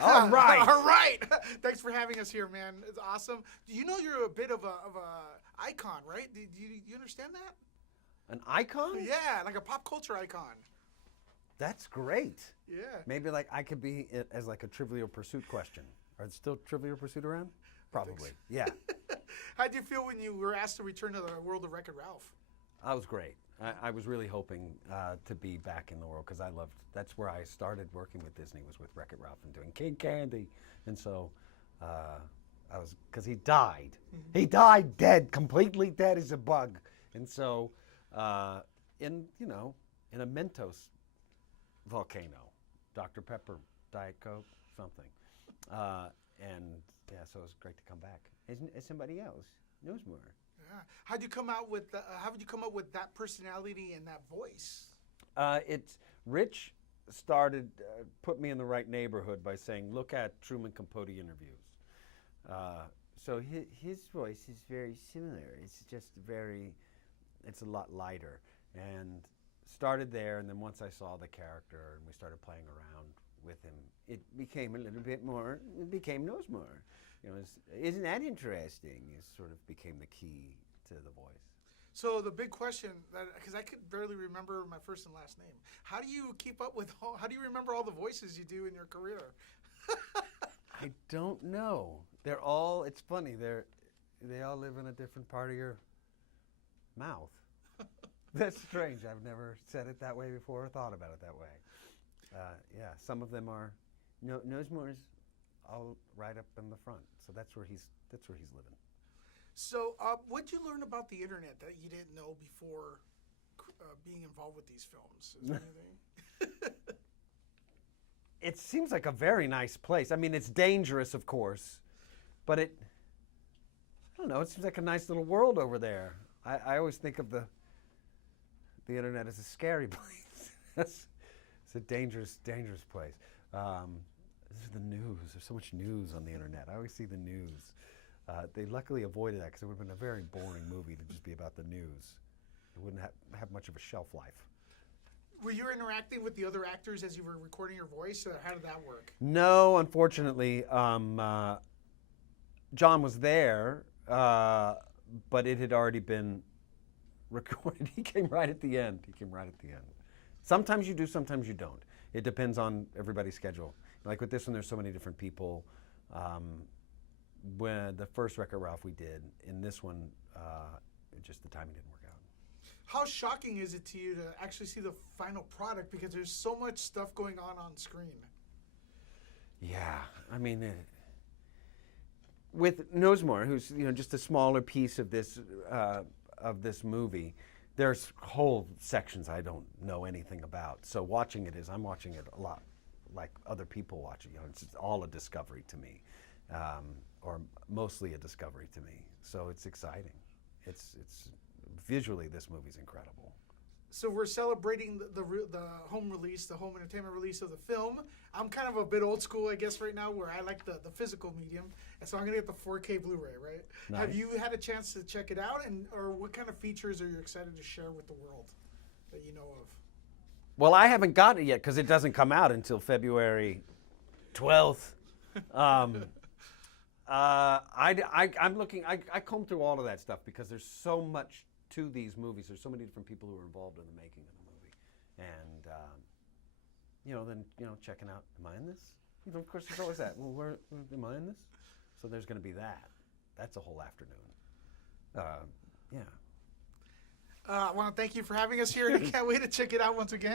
All right. All right. Thanks for having us here, man. It's awesome. Do you know you're a bit of a icon, right? Do you understand that? An icon? Yeah, like a pop culture icon. That's great. Yeah. Maybe like I could be it as like a Trivial Pursuit question. Are there still Trivial Pursuit around? Probably. Yeah. How'd you feel when you were asked to return to the world of Wreck-It Ralph? I was great. I was really hoping to be back in the world because I loved. That's where I started working with Disney, was with Wreck-It Ralph and doing King Candy, and so I was, because he died. He died dead, completely dead as a bug, and so in a Mentos volcano, Dr. Pepper, Diet Coke, something, and yeah, so it was great to come back. As somebody else knows more. Yeah. How'd you come out with? How would you come up with that personality and that voice? It's Rich started put me in the right neighborhood by saying, look at Truman Capote interviews. So his voice is very similar. It's just it's a lot lighter, and started there. And then once I saw the character and we started playing around with him, it became a little bit more. It became KnowsMore. Isn't that interesting? It sort of became the key to the voice. So the big question, because I could barely remember my first and last name, how do you keep up with? How do you remember all the voices you do in your career? I don't know. They're all. It's funny. They all live in a different part of your mouth. That's strange. I've never said it that way before or thought about it that way. Yeah, some of them are. KnowsMore's all right up in the front. So that's where he's living. So, what'd you learn about the internet that you didn't know before being involved with these films? Is there anything? It seems like a very nice place. I mean, it's dangerous, of course, but I don't know. It seems like a nice little world over there. I always think of the internet as a scary place. It's a dangerous place. This is the news. There's so much news on the internet. I always see the news. They luckily avoided that because it would have been a very boring movie to just be about the news. It wouldn't have much of a shelf life. Were you interacting with the other actors as you were recording your voice, or how did that work? No, unfortunately. John was there, but it had already been recorded. He came right at the end. Sometimes you do, sometimes you don't. It depends on everybody's schedule. Like with this one, there's so many different people. When the first Wreck-It Ralph we did, in this one, just the timing didn't work out. How shocking is it to you to actually see the final product, because there's so much stuff going on screen? Yeah, I mean, with KnowsMore, who's just a smaller piece of this movie, there's whole sections I don't know anything about. So watching it I'm watching it a lot like other people watching. It's all a discovery to me, or mostly a discovery to me. So it's exciting. It's visually, this movie's incredible. So we're celebrating the home release, the home entertainment release of the film. I'm kind of a bit old school, I guess, right now, where I like the physical medium, and so I'm gonna get the 4K Blu-ray, right? Nice. Have you had a chance to check it out, or what kind of features are you excited to share with the world that you know of? Well, I haven't got it yet because it doesn't come out until February 12th. I'm looking. I comb through all of that stuff because there's so much to these movies. There's so many different people who are involved in the making of the movie, and then checking out. Am I in this? Of course, there's always that. Well, where am I in this? So there's going to be that. That's a whole afternoon. Yeah. I want to thank you for having us here, and I can't wait to check it out once again.